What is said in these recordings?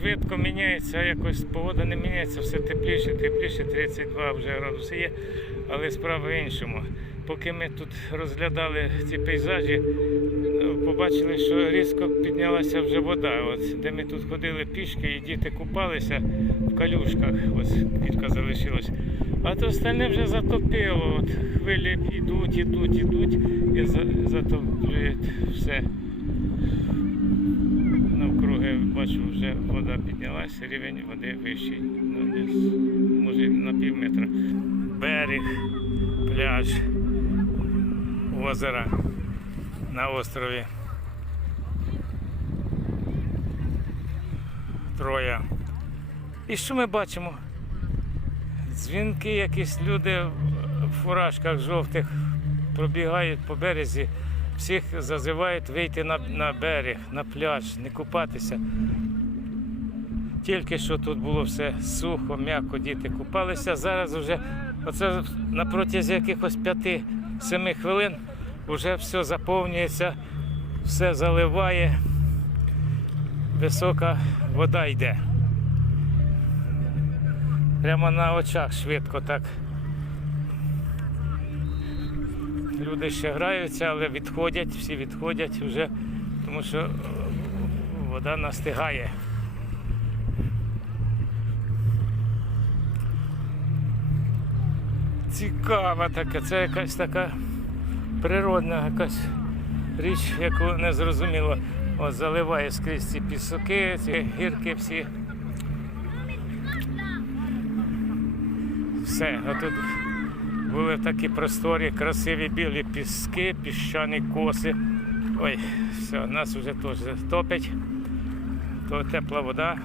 швидко міняється, якось погода не міняється, все тепліше, тепліше, 32 вже градуси є. Але справа в іншому. Поки ми тут розглядали ці пейзажі, е, побачили, що різко піднялася вже вода. От, де ми тут ходили пішки і діти купалися в калюшках, ось кілька залишилось. А то остальне вже затопило. От, хвилі йдуть, ідуть, ідуть і затоплюють все. Навкруги бачу, вже вода піднялася, рівень води вищий. Ну, десь, може на пів метра. Берег, пляж, озера на острові. Троя. І що ми бачимо? Дзвінки, якісь люди в фуражках жовтих пробігають по березі, всіх зазивають вийти на, на берег, на пляж, не купатися. Тільки що тут було все сухо, м'яко, діти купалися. Зараз вже оце на протязі якихось 5-7 хвилин вже все заповнюється, все заливає, висока вода йде. Прямо на очах швидко так. Люди ще граються, але відходять, всі відходять вже, тому що е, вода настигає. Цікава така, це якась така природна якась річ, яку не зрозуміло. От заливає скрізь ці пісоки, ці гірки всі. Все, а тут були такі просторі, красиві білі піски, піщані коси. Ой, все, нас вже теж топить. То тепла вода,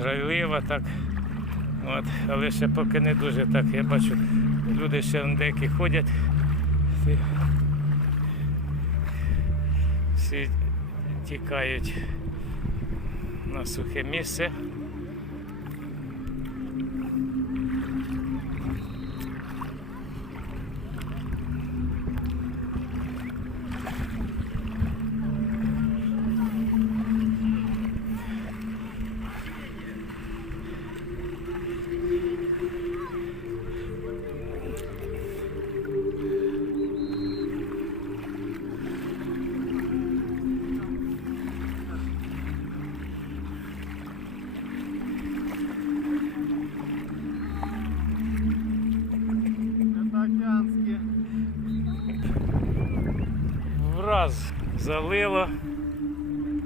грайлива так. От, але ще поки не дуже так. Я бачу, люди ще деякі ходять. Всі, всі тікають на сухе місце. Враз залило.